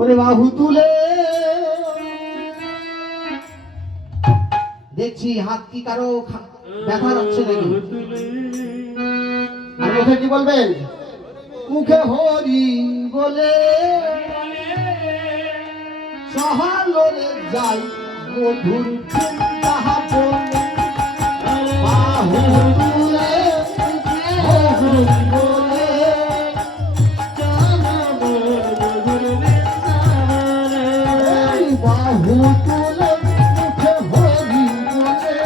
ওরে বাহু তুলে দেখছি হাত কি কারো ব্যথা যাচ্ছে নাকি? আর মুখে কি বলবেন? মুখে হরি বলে সহালরে যাই মধুর তাহা বলে বাহু তুলে হরি বলে বাহু তুলে মুখে হরি বলে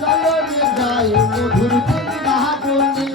চলরে যাই মধুর তাহা বলে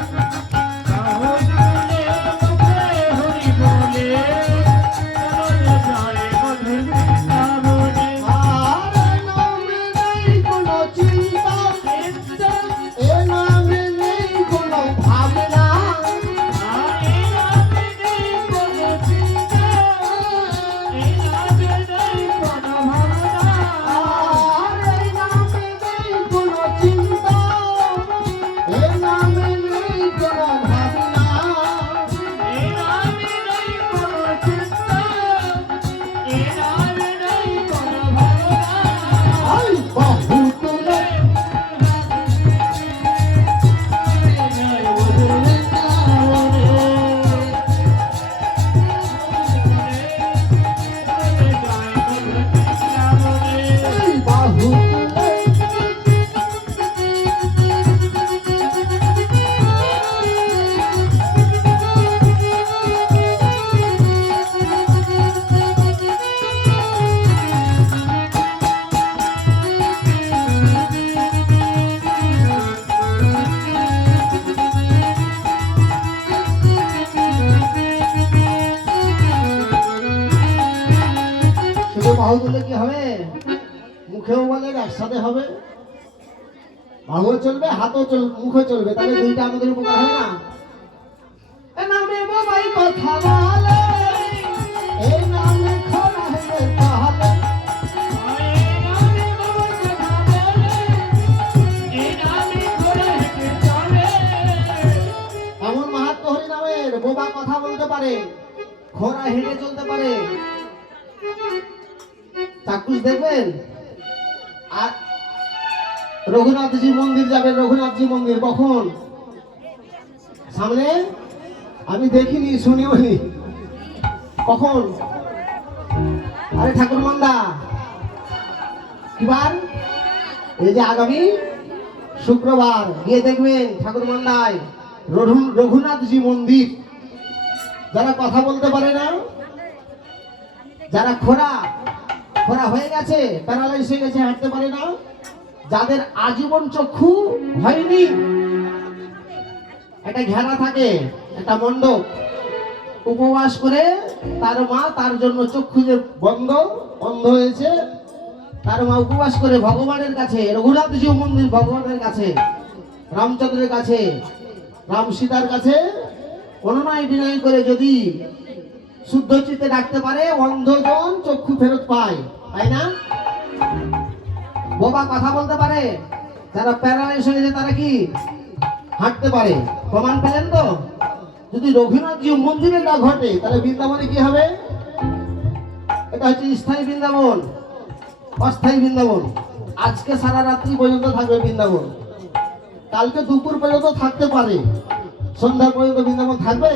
বাহু তুলে কি হবে? মুখেও বলে একসাথে হবে, বাহুও চলবে, হাতও চলবে, মুখও চলবে, তাহলে দুইটা আমাদের উপকার হয় না? এ নামে বাবাই কথা বলে, এই নামে খোলা হয়ে তাহলে এমন মাহাত্ম্য হরি নামের। বোবা কথা বলতে পারে, খোরা হেঁটে চলতে পারে। চাক্ষুষ দেখবেন। আর রঘুনাথজি মন্দির যাবেন, রঘুনাথজি মন্দির কখন? সামনে আমি দেখিনি, শুনিও নি। কখন? আরে ঠাকুর মান্দা কিবার? এই যে আগামী শুক্রবার গিয়ে দেখবেন ঠাকুর মান্দায় রঘুনাথজি মন্দির। যারা কথা বলতে পারে না, যারা খোরা হয়ে গেছে, প্যারালাইজ হয়ে গেছে, হাঁটতে পারে না, যাদের আজীবন চক্ষু হয়নি, একটা ঘেরা থাকে, একটা মণ্ডপ, উপবাস করে তার মা তার জন্য চক্ষু যে অন্ধ হয়েছে, তার মা উপবাস করে ভগবানের কাছে, রঘুনাথজি মন্দির ভগবানের কাছে, রামচন্দ্রের কাছে, রাম সীতার কাছে অনুনয় বিনয় করে যদি শুদ্ধ চিত্তে ডাকতে পারে, অন্ধজন চক্ষু ফেরত পায়, তাই না? বোবা কথা বলতে পারে, যারা প্যারালাইজ হয়ে যায় তারা কি হাঁটতে পারে। প্রমাণ পেলেন তো? যদি রঘুনাথজি মন্দিরে না ঘটে, তাহলে বৃন্দাবনে কি হবে? এটা হচ্ছে স্থায়ী বৃন্দাবন, অস্থায়ী বৃন্দাবন। আজকে সারা রাত্রি পর্যন্ত থাকবে বৃন্দাবন, কালকে দুপুর পর্যন্ত থাকতে পারে, সন্ধ্যা পর্যন্ত বৃন্দাবন থাকবে।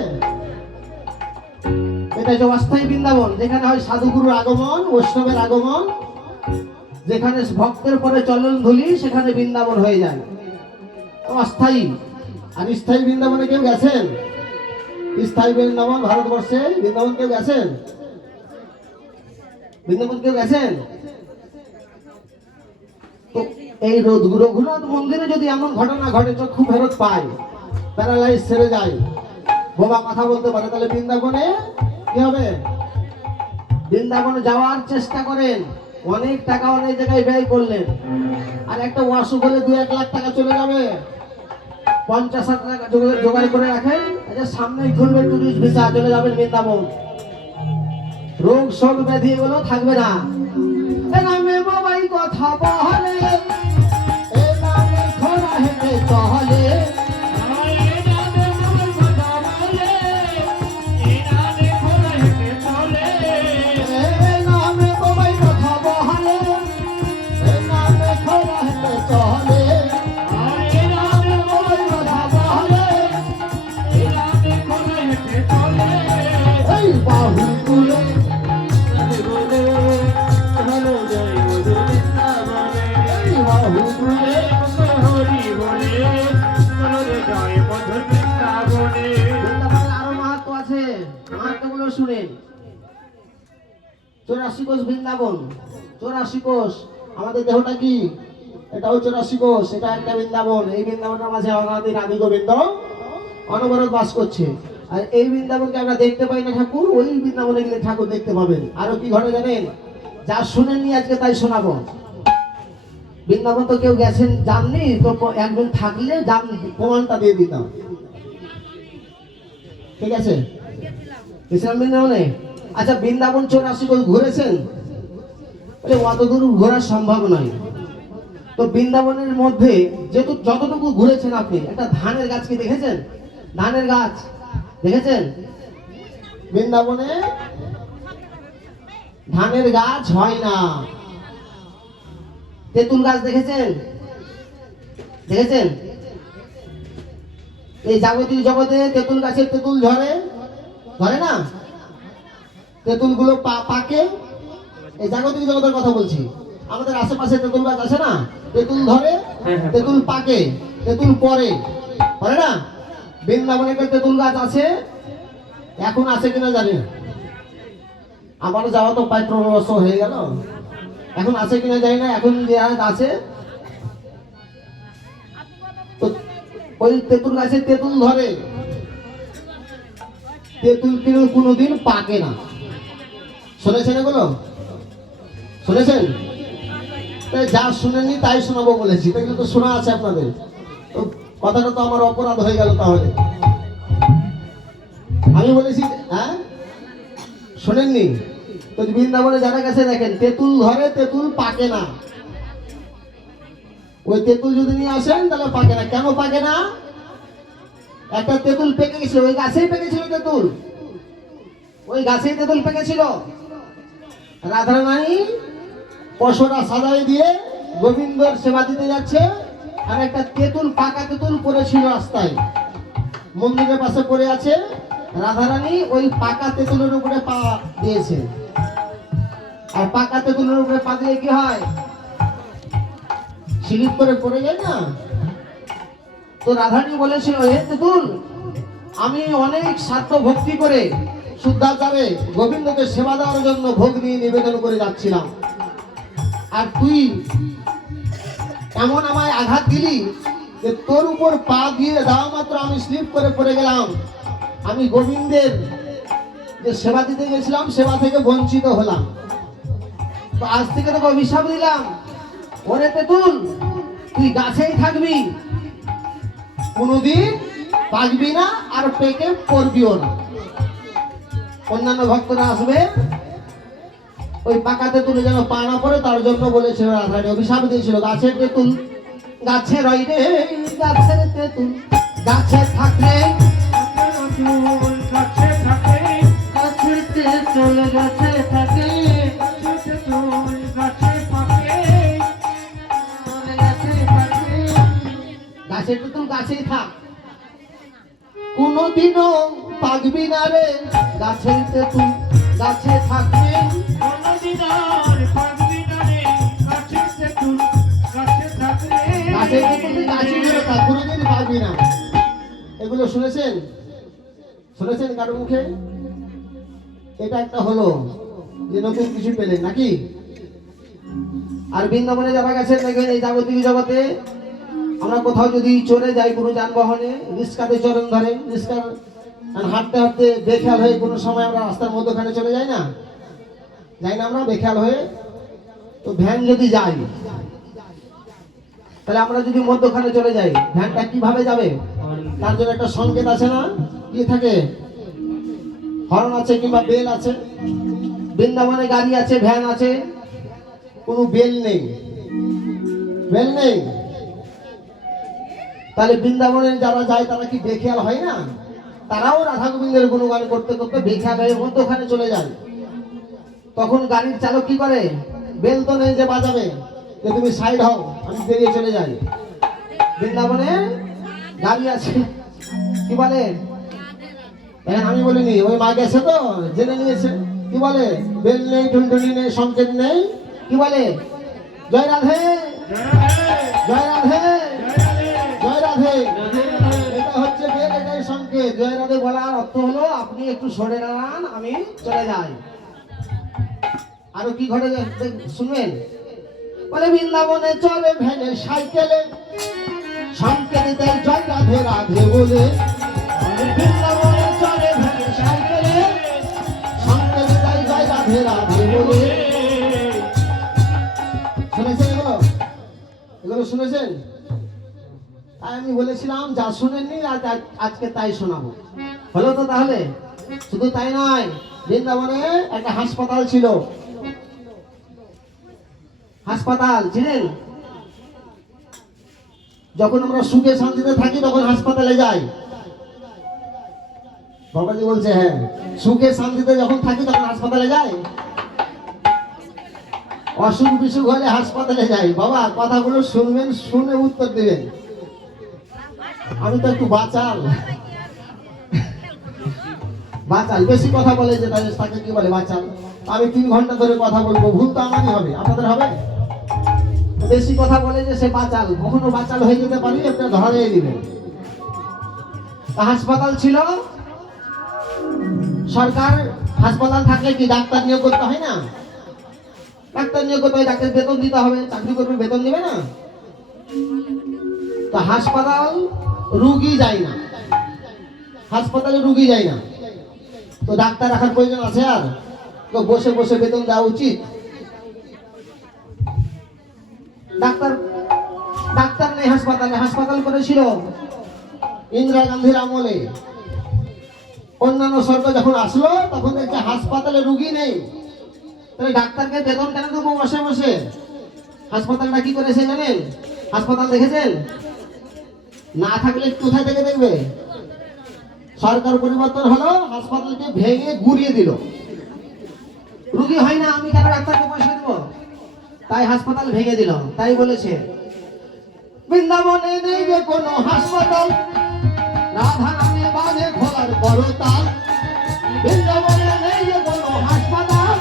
এটা হচ্ছে অস্থায়ী বৃন্দাবন, যেখানে হয় সাধুগুরুর আগমন, বৈষ্ণবের আগমন, যেখানে ভক্তের পরে চলন ধুলি, সেখানে বৃন্দাবন হয়ে যায় অস্থায়ী। আর স্থায়ী বৃন্দাবনে কেউ গেছেন? স্থায়ী বৃন্দাবন ভারতবর্ষে বৃন্দাবন কেউ গেছেন? বৃন্দাবন কেউ গেছেন? তো এই রঘুনাথ মন্দিরে যদি এমন ঘটনা ঘটে, চক্ষু ফেরত পায়, প্যারালাইজ ছেড়ে যায়, বোবা কথা বলতে পারে, তাহলে বৃন্দাবনে কি হবে? বৃন্দাবনে যাওয়ার চেষ্টা করেন, অনেক টাকা অনেক জায়গায় ব্যয় করলেন, আর একটা অসুখ হলে 2-1 লাখ টাকা চলে যাবে, 50,000 টাকা জোগাড় করে রাখেন, সামনেই খুলবে টুরিস্ট ভিসা, চলে যাবেন বৃন্দাবন। রোগ শোক ব্যাধি এগুলো থাকবে না। নামে বাবাই কথা বলে, এ নামে খোরা হেঁটে চলে, এই বাহু তুলে বলে ভালো যায় মধু বৃন্দাবনে এই বাহু তুলে হরি বলে ভালো যায় মধু বৃন্দাবনে। বৃন্দাবনের আরো মাহাত্ম্য আছে, মাহাত্ম্যগুলো শুনেন। 84 কোষ বৃন্দাবন, 84 কোষ। আমাদের দেহটা কি? এটাও 84 কোষ, এটা একটা বৃন্দাবন। এই বৃন্দাবনের মাঝে অনাদি রাধি গোবিন্দ অনবরত বাস করছে। আর এই বৃন্দাবনকে আমরা দেখতে পাই না ঠাকুর, ওই বৃন্দাবনে গেলে ঠাকুর দেখতে পাবেন। আরো কি ঘটে জানেন? যা শুনেননি আজকে তাই শোনাবো। বৃন্দাবন তো কেউ গেছেন জাননি, তো একজন থাকলে জান প্রমাণটা দিয়ে দিতাম। ঠিক আছে, গেছিলাম বৃন্দাবনে। আচ্ছা, বৃন্দাবন 84 কোষ ঘুরেছেন? অত দূর ঘোরা সম্ভব নয়। তো বৃন্দাবনের মধ্যে যেহেতু যতটুকু ঘুরেছেন আপনি, একটা ধানের গাছ কি দেখেছেন? ধানের গাছ দেখেছেন? বৃন্দাবনে ধানের গাছ হয় না। তেঁতুল গাছ দেখেছেন? দেখেছেন? এই জাগতিক জগতে তেঁতুল গাছের তেঁতুল ঝরে, ধরে না? তেঁতুল গুলো পাকে। এই জাগতিক জগতের কথা বলছি। আমাদের আশেপাশে তেঁতুল গাছ আছে না? তেঁতুল ধরে, তেঁতুল পাকে, তেঁতুল পরে, পরে না? বৃন্দাবনে একটা তেঁতুল গাছ আছে, এখন আছে কিনা জানি না। আমার যাওয়া তো প্রায় 15 বছর হয়ে গেল, এখন আছে কিনা জানি না। এখন যে আছে, তো ওই তেঁতুল গাছে তেঁতুল ধরে, তেঁতুল কিন্তু কোনোদিন পাকে না। শুনেছেন এগুলো? শুনেছেন? যা শুনেননি তাই শোনাবো বলেছি, তো এগুলো তো শোনা আছে আপনাদের। তো কথাটা তো আমার অপরাধ হয়ে গেল তাহলে। আমি বলেছি, হ্যাঁ শোনেননি? তো বৃন্দাবনে যারা গেছে দেখেন, তেঁতুল ধরে, তেঁতুল পাকে না। ওই তেঁতুল যদি নিয়ে আসেন তাহলে পাকে না। কেন পাকে না? একটা তেঁতুল পেকে গেছিল, ওই গাছেই পেকেছিল তেঁতুল, ওই গাছেই তেঁতুল পেকেছিল। রাধারানী পশরা সাজাই দিয়ে গোবিন্দর সেবা দিতে যাচ্ছে, আর একটা তেঁতুল, পাকা তেঁতুল পড়েছিল রাস্তায়, মন্দিরের পাশে পড়ে আছে। রাধারানী ওই পাকা তেঁতুলের উপরে পা দিয়েছে। আর পাকা তেঁতুলের উপরে পা দিলে কি হয়? স্লিপ করে পড়ে যায় না? তো রাধারানী বলেছিল, হে তেঁতুল, আমি অনেক সাধ্য ভক্তি করে শুদ্ধাচারে গোবিন্দকে সেবা দেওয়ার জন্য ভোগ নিয়ে নিবেদন করে যাচ্ছিলাম, আর তুই এমন আমায় আঘাত দিলি যে তোর উপর পা দিয়ে দেওয়া মাত্র আমি স্লিপ করে পড়ে গেলাম। আমি গোবিন্দের যে সেবা দিতে গেছিলাম, সেবা থেকে বঞ্চিত হলাম। তো আজ থেকে তোকে অভিশাপ দিলাম, ওরে তেঁতুল, তুই গাছেই থাকবি, কোনোদিন পাকবি না, আর পেকে পড়বিও না। অন্যান্য ভক্তরা আসবে, ওই পাকা তেঁতুলে যেন পা না পড়ে, তার জন্য বলেছিল রাধারানী, অভিশাপ দিয়েছিল। গাছের তেঁতুল গাছে রই রে, গাছের তেঁতুল গাছে থাকলে, গাছে থাকে গাছের তেঁতুল গাছে থাকে, গাছে পাকে গাছে থাকে। গাছের তেঁতুল গাছেই থাক, কোনোদিনও পাকবি না রে, গাছের তেঁতুল গাছে থাকবে। কোনদিন পাকবি না রে, গাছে তেঁতুল গাছে থাকলে। গাছের তেঁতুল গাছই ধরে থাক, কোনোদিন পাকবি না। এগুলো শুনেছেন? শুনেছেন কারো মুখে? এটা একটা হলো যে নতুন কিছু পেলেন নাকি? আর বৃন্দাবনে যারা গেছেন দেখবেন, এই জাগতিক জগতে আমরা কোথাও যদি চলে যাই কোনো যানবাহনে, রিস্কাতে চরণ ধরেন, রিস্কার হাঁটতে হাঁটতে বেখেয়াল হয়ে কোনো সময় আমরা রাস্তার মধ্যখানে চলে যাই না? যাই না আমরা বেখেয়াল হয়ে? তো ভ্যান যদি যাই, তাহলে আমরা যদি মধ্যখানে চলে যাই, ভ্যানটা কিভাবে যাবে? তার জন্য একটা সংকেত আছে না? কি থাকে? হর্ন আছে কিংবা বেল আছে। বৃন্দাবনে গাড়ি আছে, ভ্যান আছে, কোনো বেল নেই, বেল নেই। তাহলে বৃন্দাবনে যারা যায় তারা কি বেখেয়াল হয় না? তারাও রাধা গোবিন্দের গুণগান করতে করতে বেখেয়াল হয়ে মধ্যখানে চলে যায়। তখন গাড়ির চালক কি করে? বেল তো নেই যে বাজাবে যে তুমি সাইড হও, আমি বেরিয়ে চলে যাই। বৃন্দাবনে গাড়ি আছে, কি বলে? হ্যাঁ আমি বলিনি, ওই মা গেছে তো জেনে নিয়েছে। কি বলে? বেল নেই, টুনটুনি নেই, সংকেত নেই, কি বলে? জয় রাধে, জয় রাধে, জয় রাধে। এটা হচ্ছে বেল, এটাই সংকেত। জয় রাধে বলার অর্থ হলো আপনি একটু সরে দাঁড়ান, আমি চলে যাই। আরো কি ঘটে শুনবেন? বলে বৃন্দাবনে চলে ভ্যানে সাইকেলে, সংকেত দেয় জয় রাধে রাধে বলে। বৃন্দাবনে চলে ভ্যানে সাইকেলে, সংকেত দেয় জয় রাধে রাধে বলে। শুনেছেন এগুলো? এগুলো শুনেছেন? তাই আমি বলেছিলাম যা শুনেননি আজকে তাই শোনাবো। হলো তো তাহলে? শুধু তাই নয়, বৃন্দাবনে একটা হাসপাতাল ছিল। হাসপাতাল ছিলেন? যখন আমরা সুখে শান্তিতে থাকি তখন হাসপাতালে যাই। বাবাজি বলছে হ্যাঁ, সুখে শান্তিতে যখন থাকি তখন হাসপাতালে যাই। অসুখ বিসুখ হলে হাসপাতালে যাই। বাবা কথাগুলো শুনবেন, শুনে উত্তর দিবেন। আমি তো একটু বাচাল, বাচাল বেশি কথা বলে যে তাকে কি বলে? বাচাল। আমি 3 ঘন্টা ধরে কথা বলবো, ভুল তো আমারই হবে, আপনাদের হবে? বেশি কথা বলে যে সে বাচাল। কখনো বাচাল হয়ে যেতে পারি, আপনারা ধরে দিবেন। হাসপাতাল ছিল, সরকার হাসপাতাল থাকলে কি ডাক্তার নিয়োগ করতে হয় না? ডাক্তার নিয়োগ করতে হয়, ডাক্তার বেতন দিতে হবে। চাকরি করবে, বেতন দিবে না? তো হাসপাতাল রুগী যায় না, হাসপাতালে রুগী যায় না, তো ডাক্তার রাখার প্রয়োজন আছে? আর তো বসে বসে বেতন দেওয়া উচিত? ডাক্তার ডাক্তার নেই হাসপাতালে। হাসপাতাল করেছিল ইন্দিরা গান্ধীর আমলে। অন্যান্য সরকার যখন আসলো তখন দেখছে হাসপাতালে রুগী নেই, তাহলে ডাক্তারকে বেতন কেন দেবো বসে বসে? হাসপাতালটা কি করেছে জানেন? হাসপাতাল দেখেছেন? না থাকলে কোথায় থেকে দেখবে? সরকার পরিবর্তন হলো, হাসপাতালকে ভেঙে গুড়িয়ে দিল। রুগী হয় না, আমি কেন ডাক্তারকে পয়সা দেবো? তাই হাসপাতাল ভেঙে দিল। তাই বলেছে বৃন্দাবনে নেই যে কোনো হাসপাতাল, রাধা নামে বাজে ঘোড়ার করতাল। বৃন্দাবনে নেই যে কোনো হাসপাতাল।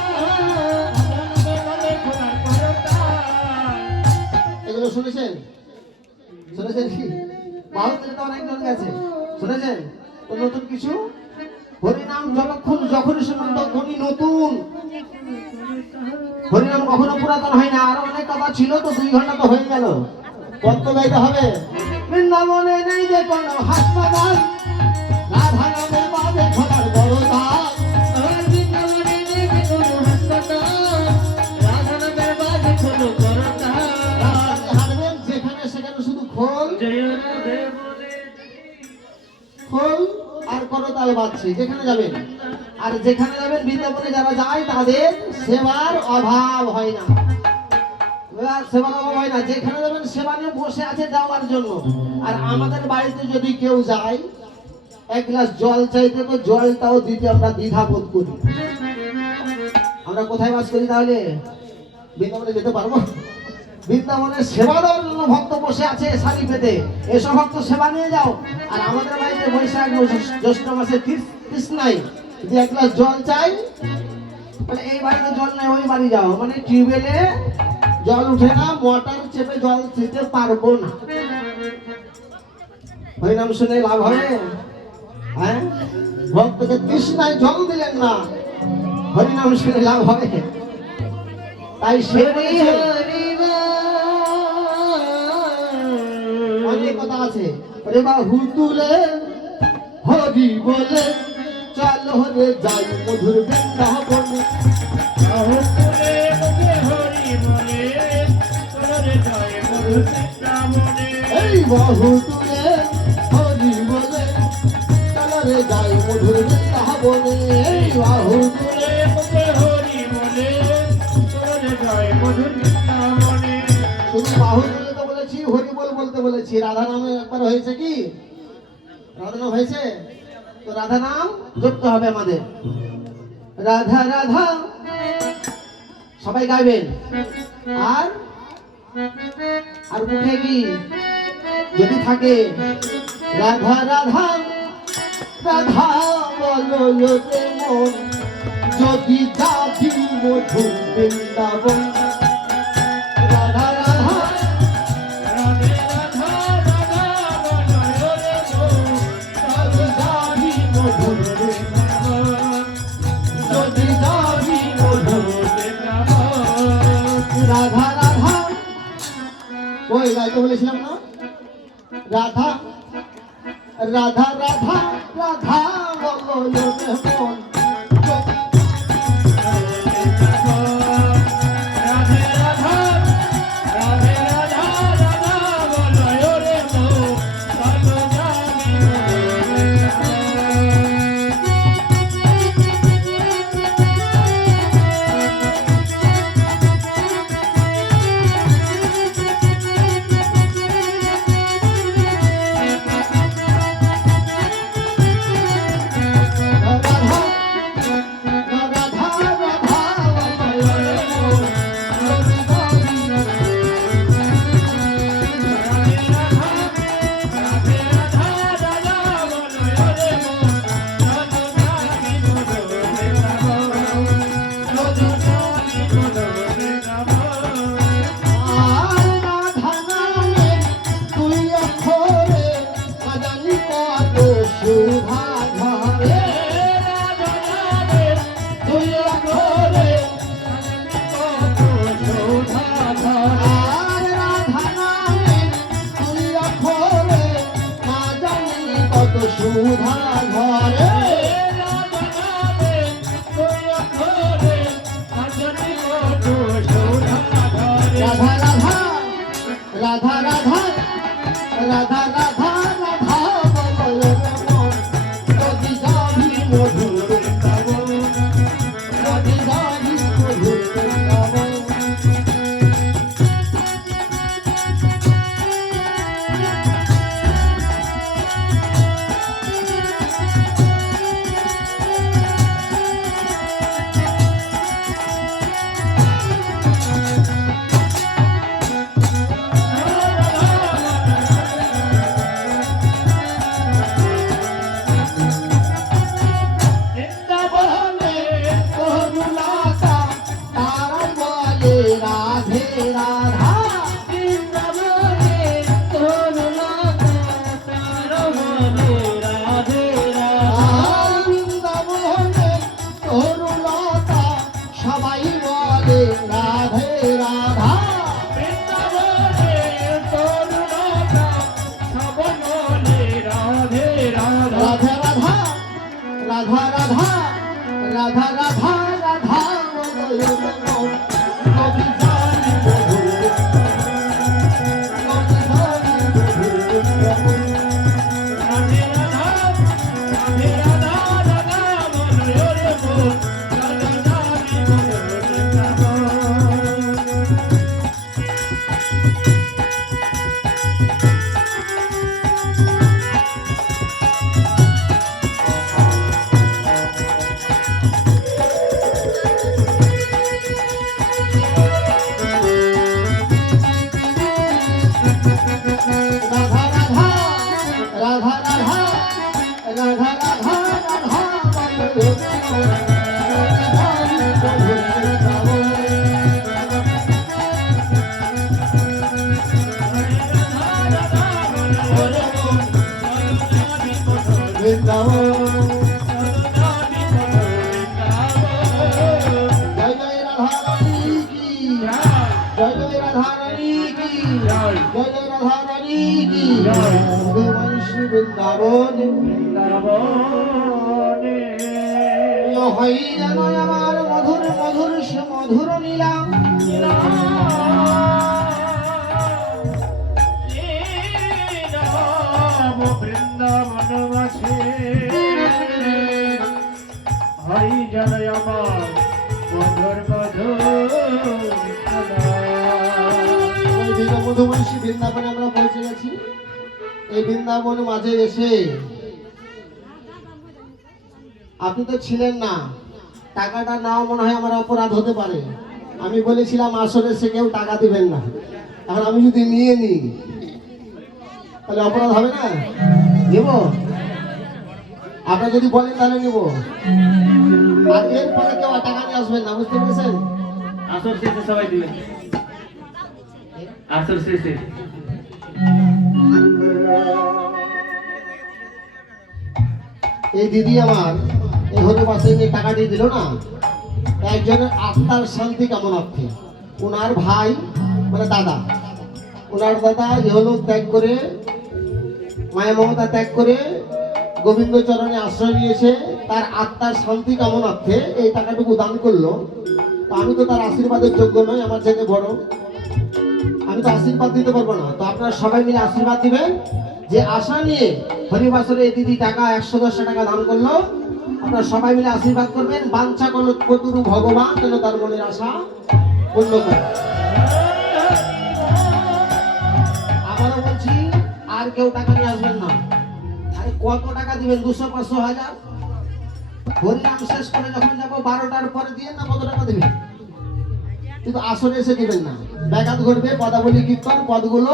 এগুলো শুনেছেন? শুনেছেন কি? ভারতের তো অনেকজন গেছে, শুনেছেন? তো নতুন কিছু হরিনাম যখনই শুনুন তখনই নতুন। হরিনাম কখনো পুরাতন হয় না। আরো অনেক কথা ছিল, তো 2 ঘন্টা তো হয়ে গেল। কত গাইতে হবে? বৃন্দাবনে নেই যে কোনো হাসপাতাল, রাধা নামে বাজে ঘোড়ার করতাল। বৃন্দাবনে নেই যে কোনো হাসপাতাল, রাধা নামের বাজে কোনো করতাল। হারবেন যেখানে সেখানে শুধু খোল জয় রাধে বলে খোল আর করতাল বাজছে যেখানে যাবেন। আর যেখানে যাবেন বৃন্দাবনে যারা যায় তাদের সেবার অভাব হয় না। সেবার অভাব হয় না। যেখানে যাবেন সেবা নিয়ে বসে আছে দেওয়ার জন্য। আর আমাদের বাড়িতে যদি কেউ যায় 1 গ্লাস জল চাইতে, তো জলটাও দিতে আমরা দ্বিধা বোধ করি। আমরা কোথায় বাস করি তাহলে? বৃন্দাবনে যেতে পারবো? বৃন্দাবনের সেবা দেওয়ার জন্য ভক্ত বসে আছে শাড়ি পেতে। এসব ভক্ত সেবা নিয়ে যাও। আর আমাদের বাড়িতে বৈশাখ জ্যৈষ্ঠ মাসে তৃষ্ণায় যদি 1 গ্লাস জল চাই, মানে এই বাড়িতে জল নাই, ওই বাড়ি যাও। মানে টিউবওয়েলে জল উঠে না, মোটর চেপে জল দিতে পারবো না। হরিনাম শুনে লাভ হবে? হ্যাঁ, ভক্তকে তৃষ্ণায় জল দিলেন না, হরিনাম শুনে লাভ হবে? তাই সে অনেক কথা আছে। ওরে বাহু তুলে হরি বলে চলো রে যাই মধুর বৃন্দাবনে। বাহু তুলে মুখে হরি বলে, চলে যায় মধুর বৃন্দাবনে। এই বাহু তুলে হরি বলে চলো রে যাই মধুর বৃন্দাবনে। এই বাহু তুলে মুখে হরি বলে, চলে যায় মধুর বৃন্দাবনে। শুধু বাহু তুলে তো বলেছি, হরি বল বলতে বলেছি। রাধা নামে একবার হয়েছে কি? রাধা নাম হয়েছে তো রাধা নাম জপতে হবে আমাদের। রাধা রাধা সবাই গাইবেন। আর আর মুখে কি যদি থাকে রাধা রাধা রাধা বলো রে মন যদি যাবি মধুর বৃন্দাবন রাধা রাধা রাধে রাধা রাধা বলো রে যদি যাবি মধুর বৃন্দাবন যদি যাবি মধুর বৃন্দাবন রাধা রাধা ওই গাইতে বলেছিলাম না রাধা রাধা রাধা রাধা বলো রে মন রাধে রাধা রাধে রাধা রাধা বলো রে চলো যাবি সুধা ঘরে রাধা রাধা রাধা রাধা রাধা রাধা রাধা বলো মন যদি যাবি মধুর বৃন্দাবন যদি যাবি মধুর বৃন্দাবন সবাই বলে রাধে রাধা রাধা রাধা রাধা রাধা রাধা রাধা রাধা বলো মন যদি যাবি মধুর যদি যাবি মধুর বৃন্দাবন রাধা রাধা রাধা রাধা রাধা রাধা রাধা বলো বৃন্দাবন জয় জয় রাধা রানী কি জয় জয় রাধা রানী কি জয় জয় রাধা রানী কি দেবংশী বৃন্দাবন হই যেন আমার মধুর মধুর সে মধুর নীলাম বৃন্দাবন মাঝে হই যেন আমার মধুর মধুর মধুমনসী বৃন্দাবনে আমরা পৌঁছে গেছি। এই বৃন্দাবন মাঝে এসে আপনি তো ছিলেন না, টাকাটা নাও মনে হয় আমার অপরাধ হতে পারে। আমি বলেছিলাম আসলে সে কেউ টাকা দিবেন না, এখন আমি যদি নিয়ে নিই তাহলে অপরাধ হবে না? দেব আপনারা যদি বলেন তাহলে নিব। আর এরপরে কেউ আর টাকা নিয়ে আসবেন না, বুঝতে পেরেছেন? আসর শেষে সবাই দিবেন, আসর শেষে। এই দিদি আমার এই হতে পাশে যে টাকা দিয়ে দিল না, একজনের আত্মার শান্তি কামনার্থে ওনার ভাই মানে দাদা, ওনার দাদা ইহলোক ত্যাগ করে মায়া মমতা ত্যাগ করে গোবিন্দ চরণে আশ্রয় নিয়েছে, তার আত্মার শান্তি কামনার্থে এই টাকাটুকু দান করলো। তো আমি তো তার আশীর্বাদের যোগ্য নই, আমার চাইতে বড়, আমি তো আশীর্বাদ দিতে পারবো না। তো আপনারা সবাই মিলে আশীর্বাদ দিবেন যে আশা নিয়ে হরিবাসরে এই দিদি টাকা 110 টাকা দান করলো। আপনারা সবাই মিলে আশীর্বাদ করবেন, বাঞ্ছা করল কতুরু ভগবান যেন তার মনের আশা পূর্ণ করে। আবারও বলছি, আর কেউ টাকা নিয়ে আসবেন না। আরে কত টাকা দিবেন? 200, 500, 1000? হরিনাম শেষ করে যখন যাবো 12টার পরে দিয়ে না, কত টাকা দিবেন? কিন্তু আসলে এসে দিবেন না, ব্যাঘাত ঘটবে, পদাবলী কীর্তন পদগুলো